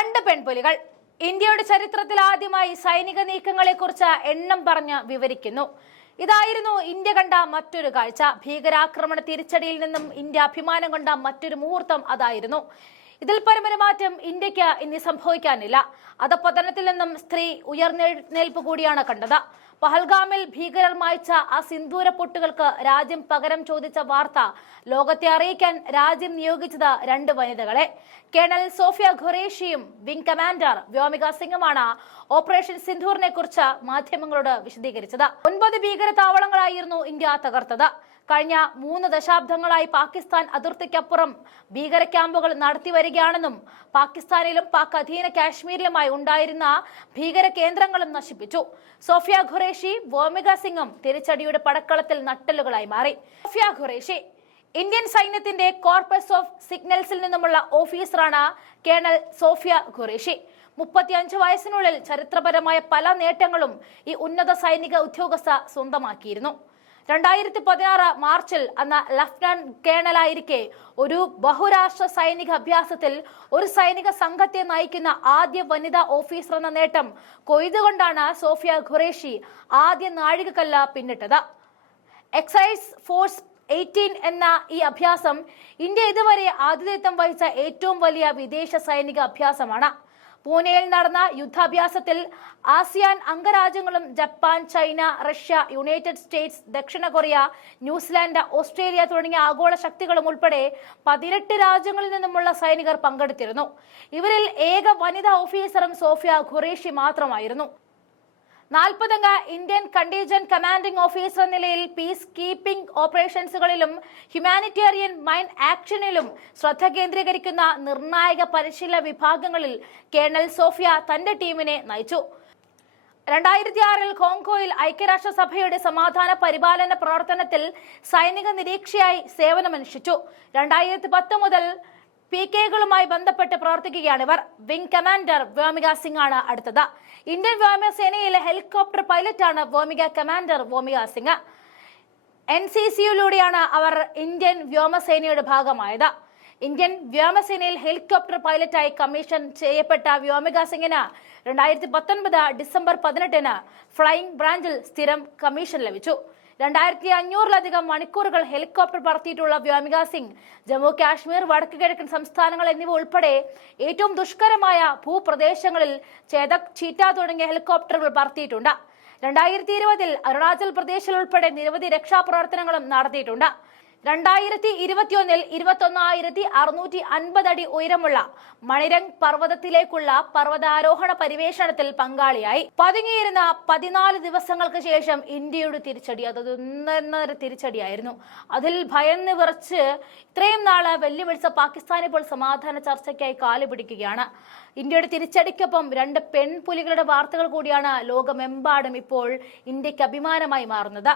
രണ്ട് പെൺപുലികൾ. ഇന്ത്യയുടെ ചരിത്രത്തിൽ ആദ്യമായി സൈനിക നീക്കങ്ങളെക്കുറിച്ച് എണ്ണം പറഞ്ഞ് വിവരിക്കുന്നു. ഇതായിരുന്നു ഇന്ത്യ കണ്ട മറ്റൊരു കാഴ്ച. ഭീകരാക്രമണ തിരിച്ചടിയിൽ നിന്നും ഇന്ത്യ അഭിമാനം കൊണ്ട മറ്റൊരു മുഹൂർത്തം അതായിരുന്നു. ഇതിൽ പരമരമാറ്റം ഇന്ത്യയ്ക്ക് ഇനി സംഭവിക്കാനില്ല. അധപതനത്തിൽ നിന്നും സ്ത്രീ ഉയർന്നെഴുന്നേൽപ്പ് കൂടിയാണ് കണ്ടത്. പഹൽഗാമിൽ ഭീകരർ മായച്ച ആ സിന്ദൂര പൊട്ടുകൾക്ക് രാജ്യം പകരം ചോദിച്ച വാർത്ത ലോകത്തെ അറിയിക്കാൻ രാജ്യം നിയോഗിച്ചത് രണ്ട് വനിതകളെ. കേണൽ സോഫിയ ഖുറേഷിയും വിംഗ് കമാൻഡർ വ്യോമിക സിംഗുമാണ് ഓപ്പറേഷൻ സിന്ധൂറിനെ കുറിച്ച് മാധ്യമങ്ങളോട് വിശദീകരിച്ചത്. ഒൻപത് ഭീകര താവളങ്ങളായിരുന്നു ഇന്ത്യ തകർത്തത്. കഴിഞ്ഞ മൂന്ന് ദശാബ്ദങ്ങളായി പാകിസ്ഥാൻ അതിർത്തിക്കപ്പുറം ഭീകര ക്യാമ്പുകൾ നടത്തി വരികയാണെന്നും പാകിസ്ഥാനിലും പാക് അധീന കാശ്മീരിലുമായി ഉണ്ടായിരുന്ന ഭീകര കേന്ദ്രങ്ങളും നശിപ്പിച്ചു. സോഫിയ ഖുറേഷി വോമിക സിംഗും തിരിച്ചടിയുടെ പടക്കളത്തിൽ നട്ടലുകളായി മാറി. സോഫിയ ഖുറേഷി ഇന്ത്യൻ സൈന്യത്തിന്റെ കോർപ്പസ് ഓഫ് സിഗ്നൽസിൽ നിന്നുമുള്ള ഓഫീസറാണ് കേണൽ സോഫിയ ഖുറേഷി. മുപ്പത്തിയഞ്ച് വയസ്സിനുള്ളിൽ ചരിത്രപരമായ പല നേട്ടങ്ങളും ഈ ഉന്നത സൈനിക ഉദ്യോഗസ്ഥ സ്വന്തമാക്കിയിരുന്നു. രണ്ടായിരത്തി പതിനാറ് മാർച്ചിൽ അന്ന് ലഫ്റ്റനന്റ് കേണലായിരിക്കെ ഒരു ബഹുരാഷ്ട്ര സൈനിക അഭ്യാസത്തിൽ ഒരു സൈനിക സംഘത്തെ നയിക്കുന്ന ആദ്യ വനിതാ ഓഫീസർ എന്ന നേട്ടം കൊയ്തുകൊണ്ടാണ് സോഫിയ ഖുറേഷി ആദ്യ നാഴികക്കല്ല പിന്നിട്ടത്. എക്സൈസ് ഫോഴ്സ് എയ്റ്റീൻ എന്ന ഈ അഭ്യാസം ഇന്ത്യ ഇതുവരെ ആതിഥേയത്വം വഹിച്ച ഏറ്റവും വലിയ വിദേശ സൈനിക അഭ്യാസമാണ്. പൂനെയിൽ നടന്ന യുദ്ധാഭ്യാസത്തിൽ ASEAN അംഗരാജ്യങ്ങളും Japan China Russia United States ദക്ഷിണ കൊറിയ ന്യൂസിലാൻഡ് ഓസ്ട്രേലിയ തുടങ്ങിയ ആഗോള ശക്തികളും ഉൾപ്പെടെ പതിനെട്ട് രാജ്യങ്ങളിൽ നിന്നുമുള്ള സൈനികർ പങ്കെടുത്തിരുന്നു. ഇവരിൽ ഏക വനിതാ ഓഫീസറും സോഫിയ ഖുറേഷി മാത്രമായിരുന്നു. നാൽപ്പതംഗ ഇന്ത്യൻ കണ്ടീജന്റ് കമാൻഡിംഗ് ഓഫീസർ നിലയിൽ പീസ് കീപ്പിംഗ് ഓപ്പറേഷൻസുകളിലും ഹ്യൂമാനിറ്റേറിയൻ മൈൻ ആക്ഷനിലും ശ്രദ്ധ കേന്ദ്രീകരിക്കുന്ന നിർണായക പരിശീലന വിഭാഗങ്ങളിൽ കേണൽ സോഫിയ തന്റെ ടീമിനെ നയിച്ചു. രണ്ടായിരത്തി ആറിൽ ഹോങ്കോയിൽ ഐക്യരാഷ്ട്രസഭയുടെ സമാധാന പരിപാലന പ്രവർത്തനത്തിൽ സൈനിക നിരീക്ഷയായി സേവനമനുഷ്ഠിച്ചു. രണ്ടായിരത്തി പത്ത് മുതൽ പി കെകളുമായി ബന്ധപ്പെട്ട് പ്രവർത്തിക്കുകയാണ് ഇവർ. വിംഗ് കമാൻഡർ വ്യോമിക സിംഗ് ആണ് അടുത്തത്. ഇന്ത്യൻ വ്യോമസേനയിലെ ഹെലികോപ്റ്റർ പൈലറ്റ് ആണ് Vyomika commander Vyomika Singh. N C സിയിലൂടെയാണ് അവർ ഇന്ത്യൻ വ്യോമസേനയുടെ ഭാഗമായത്. ഇന്ത്യൻ വ്യോമസേനയിൽ ഹെലികോപ്റ്റർ പൈലറ്റായി കമ്മീഷൻ ചെയ്യപ്പെട്ട വ്യോമിക സിംഗിന് രണ്ടായിരത്തി പത്തൊൻപത് ഡിസംബർ പതിനെട്ടിന് ഫ്ലൈയിംഗ് ബ്രാഞ്ചിൽ സ്ഥിരം കമ്മീഷൻ ലഭിച്ചു. രണ്ടായിരത്തി അഞ്ഞൂറിലധികം മണിക്കൂറുകൾ ഹെലികോപ്റ്റർ പറത്തിയിട്ടുള്ള വ്യോമിക സിംഗ് ജമ്മു കാശ്മീർ വടക്ക് കിഴക്കൻ സംസ്ഥാനങ്ങൾ എന്നിവ ഉൾപ്പെടെ ഏറ്റവും ദുഷ്കരമായ ഭൂപ്രദേശങ്ങളിൽ ചേതക് ചീറ്റ തുടങ്ങിയ ഹെലികോപ്റ്ററുകൾ പറത്തിയിട്ടുണ്ട്. രണ്ടായിരത്തി ഇരുപതിൽ അരുണാചൽ പ്രദേശിൽ ഉൾപ്പെടെ നിരവധി രക്ഷാപ്രവർത്തനങ്ങളും നടത്തിയിട്ടുണ്ട്. രണ്ടായിരത്തി ഇരുപത്തിയൊന്നിൽ ഇരുപത്തൊന്നായിരത്തി അറുന്നൂറ്റി അൻപത് അടി ഉയരമുള്ള മണിരംഗ് പർവതത്തിലേക്കുള്ള പർവതാരോഹണ പരിവേഷണത്തിൽ പങ്കാളിയായി. പതുങ്ങിയിരുന്ന പതിനാല് ദിവസങ്ങൾക്ക് ശേഷം ഇന്ത്യയുടെ തിരിച്ചടി അത് തിരിച്ചടിയായിരുന്നു. അതിൽ ഭയന്ന് വിറച്ച് ഇത്രയും നാൾ വെല്ലുവിളിച്ച പാകിസ്ഥാൻ ഇപ്പോൾ സമാധാന ചർച്ചയ്ക്കായി കാൽ പിടിക്കുകയാണ്. ഇന്ത്യയുടെ തിരിച്ചടിക്കൊപ്പം രണ്ട് പെൺപുലികളുടെ വാർത്തകൾ കൂടിയാണ് ലോകമെമ്പാടും ഇപ്പോൾ ഇന്ത്യയ്ക്ക് അഭിമാനമായി മാറുന്നത്.